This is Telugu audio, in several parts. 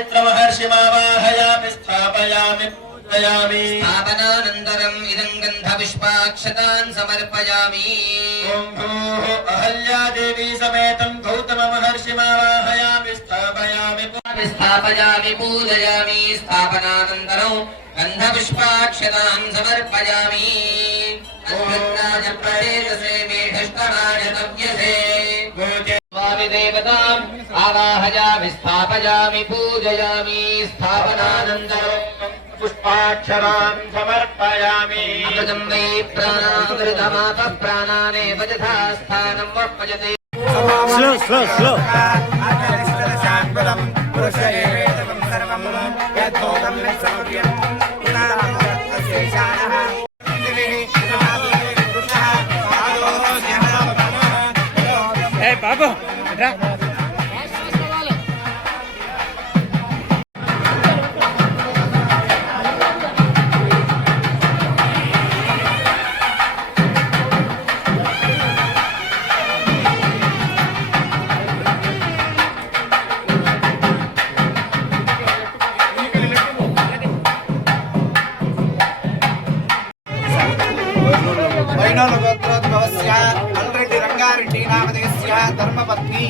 पवित्रमहर्षिमावाहयामि स्थापयामि पूजयामि स्थापनानन्तरम् इदं गन्धपुष्पाक्षतान् समर्पयामि। ॐ भूः अहल्या देवी समेतं गौतममहर्षिमावाहयामि स्थापयामि पूजयामि। स्थापनानन्तरं गन्धपुष्पाक्षतान् समर्पयामि। अश्वत्थाय प्रसेदसे मेढष्टनाय तव्यसे स्वामिदेवताम् आवाहयामि स्थापयामि पूजयामि। स्थापनानन्तरं पुष्पाक्षरान् समर्पयामि। अमृतं वै प्राणामृतमापः प्राणानेव यथा स्थानं वर्पयते। स्लो बाबू రంగారెడ్డి నామధేయస్య ధర్మపత్ని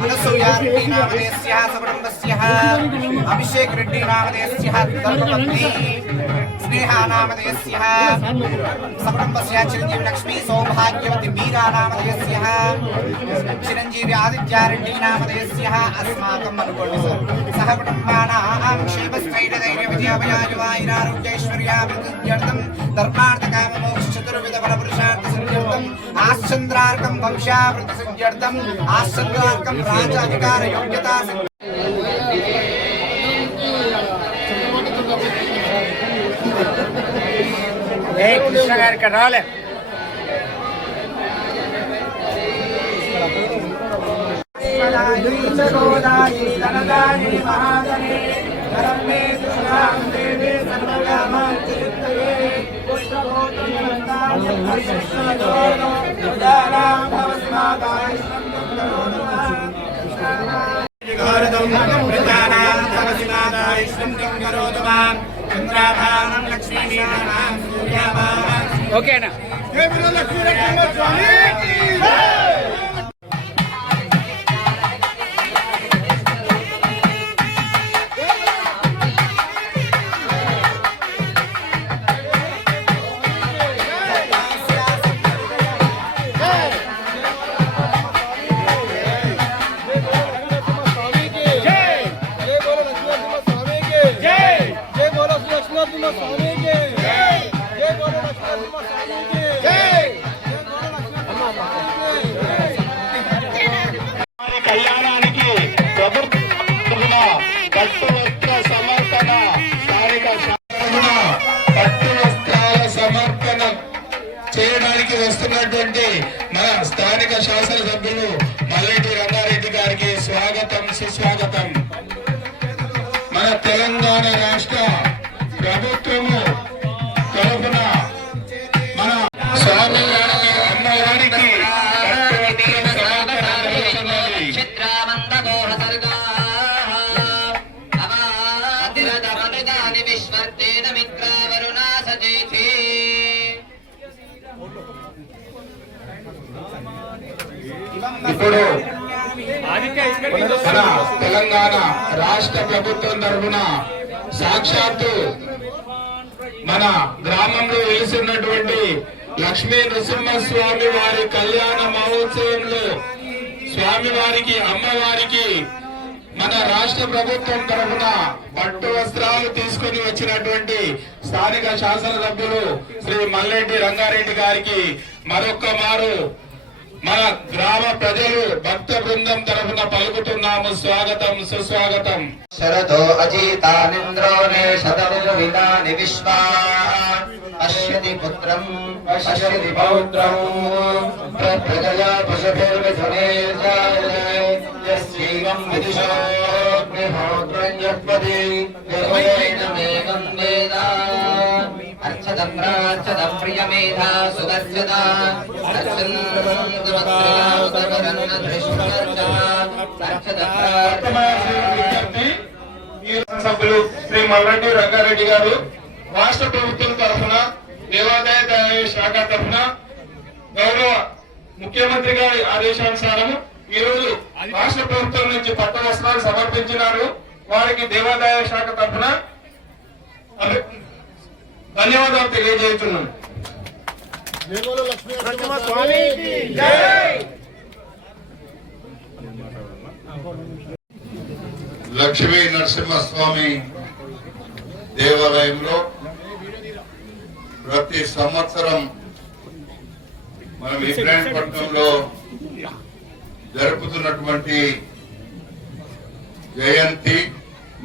అనసూయ రెడ్డి నామధేయస్య సకుటుంబస్య అభిషేక్ రెడ్డి నామధేయస్య ధర్మపత్ని స్నేహా నామధేయస్య సకుటుంబస్య చిరంజీవి లక్ష్మీ సౌభాగ్యవతి మీరా నామధేయస్య చిరంజీవి ఆదిత్య రెడ్డి నామధేయస్య అస్మాకం అనుకోండి సార్ సహ కుటుంబానాం క్షేమస్థైర్యధైర్య విజయాభయాయువాయురారోగ్యైశ్వర్యాభివృద్ధ్యర్థం ధర్మార్థ కామ మోక్ష చతుర్విధ ఫల పురుషార్థ సిద్ధ్యర్థం ఆశ్చంద్రార్కం వంశావృద్ధి సిద్ధ్యర్థం ఆశ్చంద్రార్కం రాజాధికార యోగ్యతా కృష్ణ గారి ఇక్కడ రాలే ఓకేనా కళ్యాణానికి ప్రభుత్వ పట్టు వస్త్ర సమర్పణ పట్టు వస్త్రాల సమర్పణ చేయడానికి వస్తున్నటువంటి మన స్థానిక శాసనసభ్యులు మల్లెడ్డి రంగారెడ్డి గారికి స్వాగతం సుస్వాగతం. మన తెలంగాణ రాష్ట్ర ప్రభుత్వము తరఫున మన స్వామి అమ్మవారికి ఇప్పుడు మన తెలంగాణ రాష్ట్ర ప్రభుత్వం తరఫున సాక్షాత్తు మన గ్రామంలో వెలిసినటువంటి లక్ష్మీ నృసింహస్వామి వారి కళ్యాణ మహోత్సవంలో స్వామి వారికి అమ్మవారికి మన రాష్ట్ర ప్రభుత్వం తరఫున పట్టు వస్త్రాలు తీసుకుని వచ్చినటువంటి స్థానిక శాసనసభ్యులు శ్రీ మల్లెడ్డి రంగారెడ్డి గారికి మరొక్క మారు మన గ్రామ ప్రజలు భక్త బృందం తరఫున పలుకుతున్నాము స్వాగతం సుస్వాగతం. శరదో అజితానింద్రో శతము విదాని విశ్వా పశ్యతి పుత్రం పశ్యతి పౌత్రం ప్రజయా పశుభిర్విధునేర్జాయస్యైవం విదుషోగ్నిహోత్రం యత్పది నిర్వయేన మేఘం వేద అర్చతం ప్రార్చతం ప్రియమేధా సుదర్శత అర్చన్ సభ్యులు శ్రీ మల్రెడ్డి రంగారెడ్డి గారు రాష్ట్ర ప్రభుత్వం తరఫున దేవాదాయ శాఖ తరఫున గౌరవ ముఖ్యమంత్రి గారి ఆదేశానుసారం ఈ రోజు రాష్ట్ర ప్రభుత్వం నుంచి పట్టు వస్త్రాలు సమర్పించినారు. వారికి దేవాదాయ శాఖ తరఫున ధన్యవాదాలు తెలియజేస్తున్నాను. లక్ష్మీ నరసింహస్వామి దేవాలయంలో ప్రతి సంవత్సరం మనం ఇబ్రాహీంపట్నంలో జరుపుతున్నటువంటి జయంతి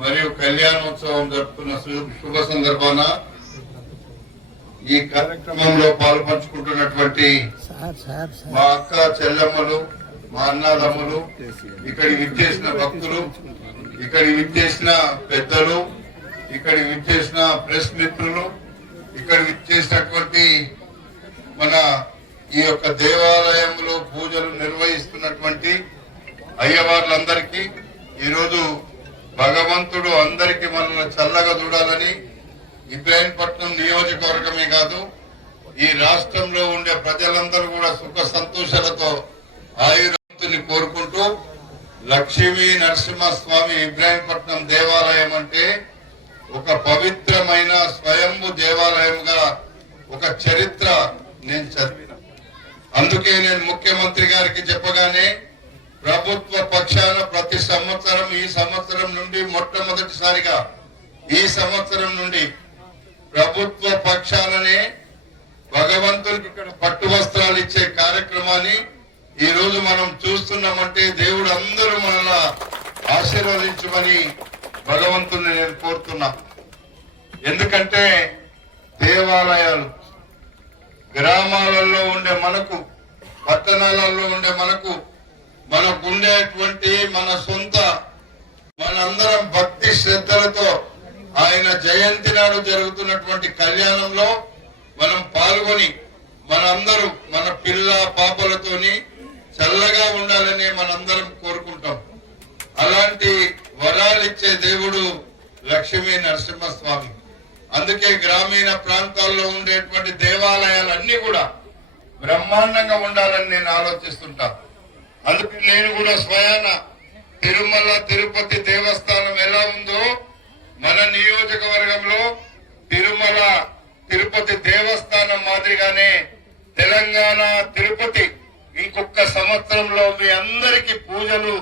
మరియు కళ్యాణోత్సవం జరుపుతున్న శుభ సందర్భాన ఈ కార్యక్రమంలో పాల్పంచుకుంటున్నటువంటి మా అక్క చెల్లెమ్మలు, మా అన్నదమ్ములు, ఇక్కడికి విచ్చేసిన భక్తులు, ఇక్కడికి విచ్చేసిన పెద్దలు, ఇక్కడికి విచ్చేసిన ప్రెస్ మిత్రులు, ఇక్కడ విచ్చేసినటువంటి మన ఈ యొక్క దేవాలయంలో పూజలు నిర్వహిస్తున్నటువంటి అయ్యవార్లందరికీ ఈరోజు భగవంతుడు అందరికీ మనల్ని చల్లగా చూడాలని ఇబ్రాహీంపట్నం నియోజకవర్గమే కాదు ఈ రాష్ట్రంలో ఉండే ప్రజలందరూ కూడా సుఖ సంతోషాలతో ఆయుర్ని కోరుకుంటూ లక్ష్మీ నరసింహస్వామి ఇబ్రాహీంపట్నం దేవాలయం అంటే ఒక పవిత్రమైన స్వయంభు దేవాలయంగా ఒక చరిత్ర నేను చదివిన. అందుకే నేను ముఖ్యమంత్రి గారికి చెప్పగానే ప్రభుత్వ పక్షాన ప్రతి సంవత్సరం ఈ సంవత్సరం నుండి మొట్టమొదటిసారిగా ఈ సంవత్సరం నుండి ప్రభుత్వ పక్షాననే భగవంతునికి ఇక్కడ పట్టు వస్త్రాలు ఇచ్చే కార్యక్రమాన్ని ఈ రోజు మనం చూస్తున్నామంటే దేవుడు అందరూ మనలా ఆశీర్వదించమని భగవంతుని నేను కోరుతున్నా. ఎందుకంటే దేవాలయాలు గ్రామాలలో ఉండే మనకు, పట్టణాలలో ఉండే మనకు ఉండేటువంటి మన సొంత మనందరం భక్తి శ్రద్ధలతో ఆయన జయంతి నాడు జరుగుతున్నటువంటి కళ్యాణంలో మనం పాల్గొని మనందరూ మన పిల్ల పాపలతోని చల్లగా ఉండాలని మనందరం కోరుకుంటాం. అలాంటి వరాలిచ్చే దేవుడు లక్ష్మీ నరసింహస్వామి. అందుకే గ్రామీణ ప్రాంతాల్లో ఉండేటువంటి దేవాలయాలన్నీ కూడా బ్రహ్మాండంగా ఉండాలని నేను ఆలోచిస్తుంటా. అందుకే నేను కూడా స్వయాన తిరుమల తిరుపతి దేవస్థానం ఎలా ఉందో మన నియోజకవర్గంలో తిరుమల తిరుపతి దేవస్థానం మాదిరిగానే తెలంగాణ తిరుపతి ఇంకొక సంవత్సరంలో మీ అందరికీ పూజలు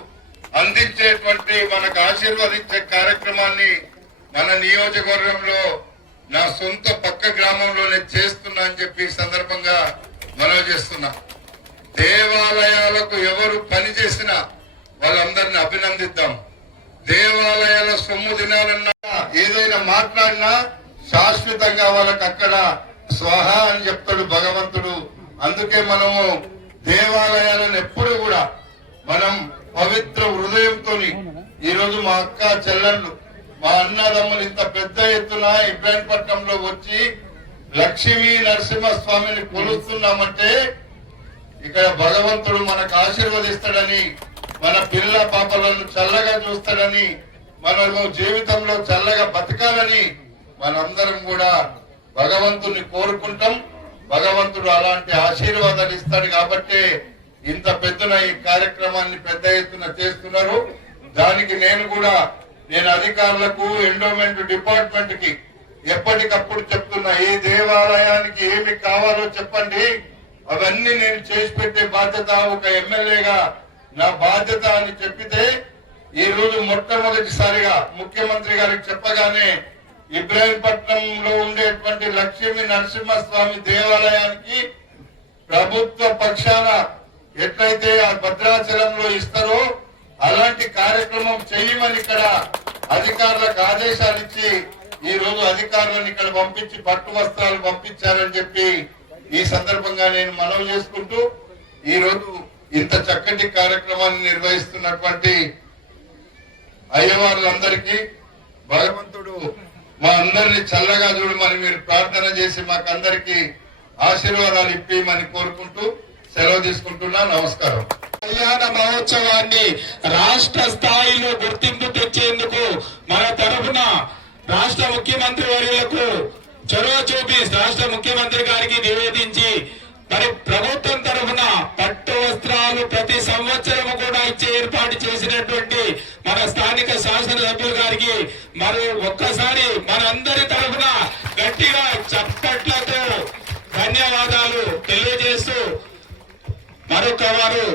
అందించేటువంటి మనకు ఆశీర్వదించే కార్యక్రమాన్ని మన నియోజకవర్గంలో నా సొంత పక్క గ్రామంలోనే చేస్తున్నా అని చెప్పి సందర్భంగా మనవి చేస్తున్నా. దేవాలయాలకు ఎవరు పని చేసినా వాళ్ళందరినీ అభినందిద్దాం. దేవాలయాల సొమ్ము తినాలన్నా ఏదైనా మాట్లాడినా శాశ్వతంగా వాళ్ళకి అక్కడ స్వహ అని చెప్తాడు భగవంతుడు. అందుకే మనము దేవాలయాలను ఎప్పుడు కూడా మనం పవిత్ర హృదయంతో ఈ రోజు మా అక్క చెల్లెళ్ళు, మా అన్నదమ్ములు ఇంత పెద్ద ఎత్తున ఇబ్రాహీంపట్నంలో వచ్చి లక్ష్మీ నరసింహస్వామిని కొలుస్తున్నామంటే ఇక్కడ భగవంతుడు మనకు ఆశీర్వదిస్తాడని, మన పిల్ల పాపలను చల్లగా చూస్తాడని, మనము జీవితంలో చల్లగా బతకాలని మనందరం కూడా భగవంతుని కోరుకుంటాం. భగవంతుడు అలాంటి ఆశీర్వాదాలు ఇస్తాడు కాబట్టి ఇంత పెద్దన ఈ కార్యక్రమాన్ని పెద్ద ఎత్తున చేస్తున్నారు. దానికి నేను అధికారులకు, ఎండోమెంట్ డిపార్ట్మెంట్ కి ఎప్పటికప్పుడు చెప్తున్నా, ఈ దేవాలయానికి ఏమి కావాలో చెప్పండి, అవన్నీ నేను చేసి పెట్టే బాధ్యత ఒక ఎమ్మెల్యేగా నా బాధ్యత అని చెప్పితే ఈ రోజు మొట్టమొదటిసారిగా ముఖ్యమంత్రి గారికి చెప్పగానే ఇబ్రాహీంపట్నంలో ఉండేటువంటి లక్ష్మీ నరసింహస్వామి దేవాలయానికి ప్రభుత్వ పక్షాన ఎట్లయితే ఆ భద్రాచలంలో ఇస్తారో అలాంటి కార్యక్రమం చేయమని ఇక్కడ అధికారులకు ఆదేశాలు ఇచ్చి ఈ రోజు అధికారులను ఇక్కడ పంపించి పట్టు వస్త్రాలు పంపించారని చెప్పి ఈ సందర్భంగా నేను మనవి చేసుకుంటూ ఈ రోజు ఇంత చక్కటి కార్యక్రమాన్ని నిర్వహిస్తున్నటువంటి అయ్యవార్లందరికీ భగవంతుడు మా అందరినీ చల్లగా చూడమని మీరు ప్రార్థన చేసి మాకందరికి ఆశీర్వాదాలు ఇప్పిమని కోరుకుంటూ సెలవు తీసుకుంటున్నా. నమస్కారం. కళ్యాణ మహోత్సవాన్ని రాష్ట్ర స్థాయిలో గుర్తింపు తెచ్చేందుకు మన తరఫున చొరవ చూపి రాష్ట్ర ముఖ్యమంత్రి గారికి నివేదించి మరి ప్రభుత్వం తరఫున పట్టు వస్త్రాలు ప్రతి సంవత్సరం కూడా ఇచ్చే ఏర్పాటు చేసినటువంటి మన స్థానిక శాసనసభ్యుల గారికి మరి ఒక్కసారి మనందరి తరఫున గట్టిగా చప్పట్లతో ధన్యవాదాలు తెలియజేస్తూ మరొక వారు